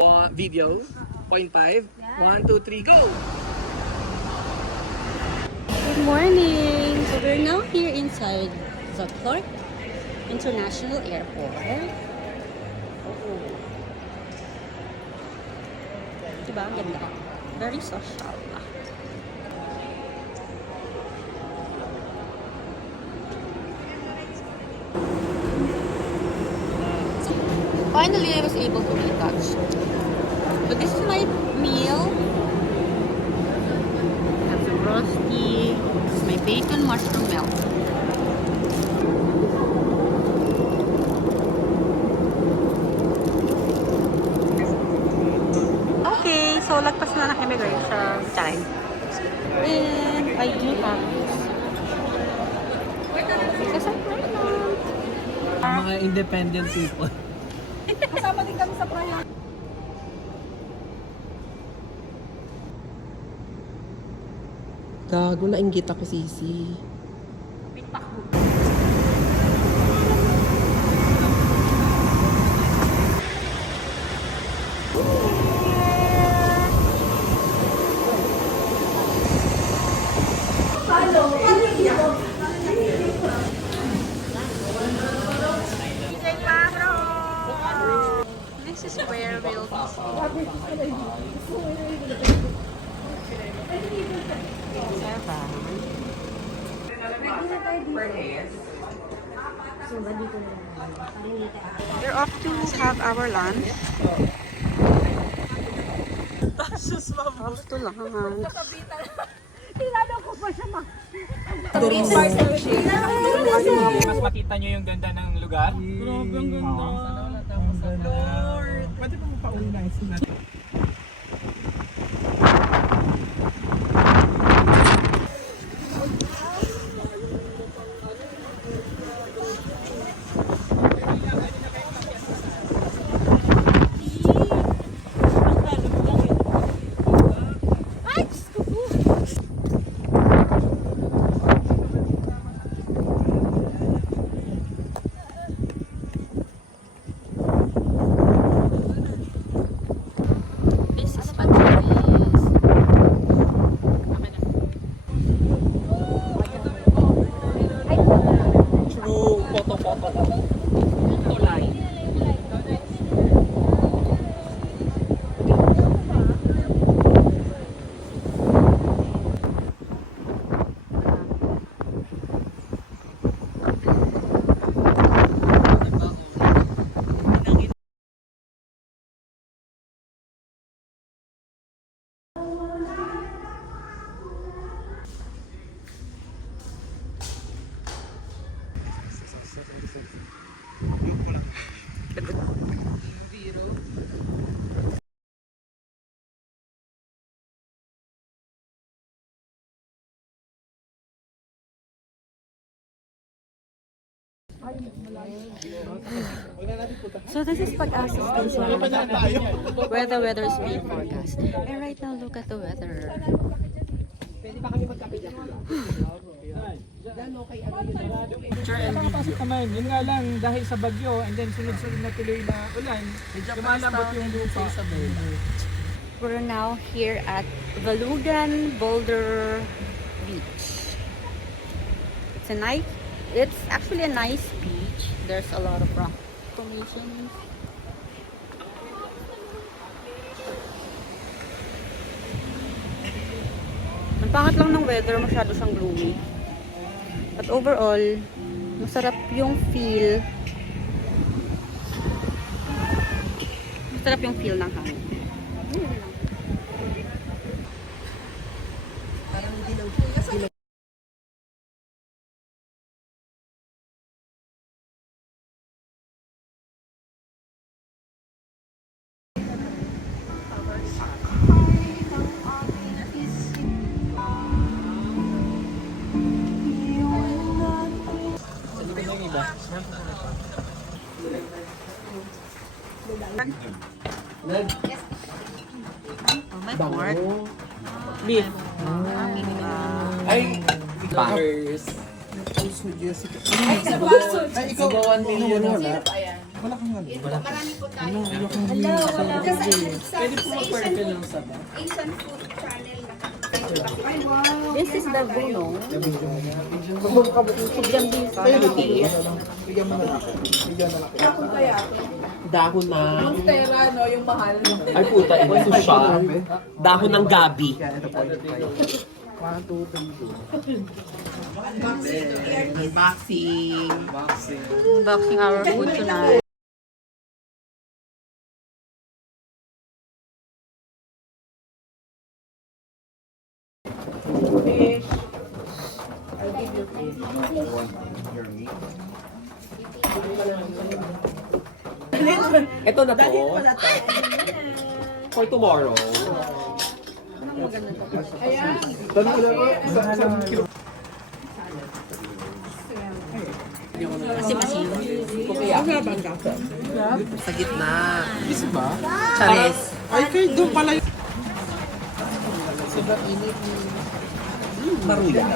Video, point 5. 1, 2, 3, go! Good morning! So we're now here inside the Clark International Airport. Diba? Ang ganda. Very social. Finally, I was able to retouch. So this is my meal. I have some rosti. This is my bacon mushroom melt. Okay, so lagpas na ng immigration time. And I do have this. Kasi Mga independent people. kasama din kami sa prayer. Gago, nainggit ako, Sisi. This is where we'll be sitting. We're off to have our lunch. Off to lunch. Mas makita nyo yung ganda ng lugar. Grabe, ang ganda. Pwede pa mo pauwi na natin. This is Patrice. True photo. Tulay. So this is Pag-asa's station where the weather is being forecast. And right now, look at the weather. Picture and video. Naman, yun nga lang, dahil sa bagyo, and then sunod-sunod na tuloy na ulan, lumalambot yung lupa. We're now here at Valugan Boulder Beach. It's actually a nice beach. There's a lot of rock formations. Ang pangit lang ng weather, masyado siyang gloomy. But overall, masarap yung feel. Masarap yung feel ng hangin. Oh my God. Beef. Ay, Bangers. Jessica. Ay, ikaw, 1 million na. Wala kang ano. Marami po tayo. Pwede po mag-parke lang sa ba? Asian food channel na. This is the Bruno. Bigyan mo na lang. Bigyan na lang. Dahon na. Monstera, no? Yung mahal. Ay puta, ito siya. Dahon ng gabi. Boxing. Unboxing our food tonight. Ito na to. For tomorrow. Kasi masin. Sa gitna. Kiss ba? Charis. Ay, kayo doon pala yun. Maruya.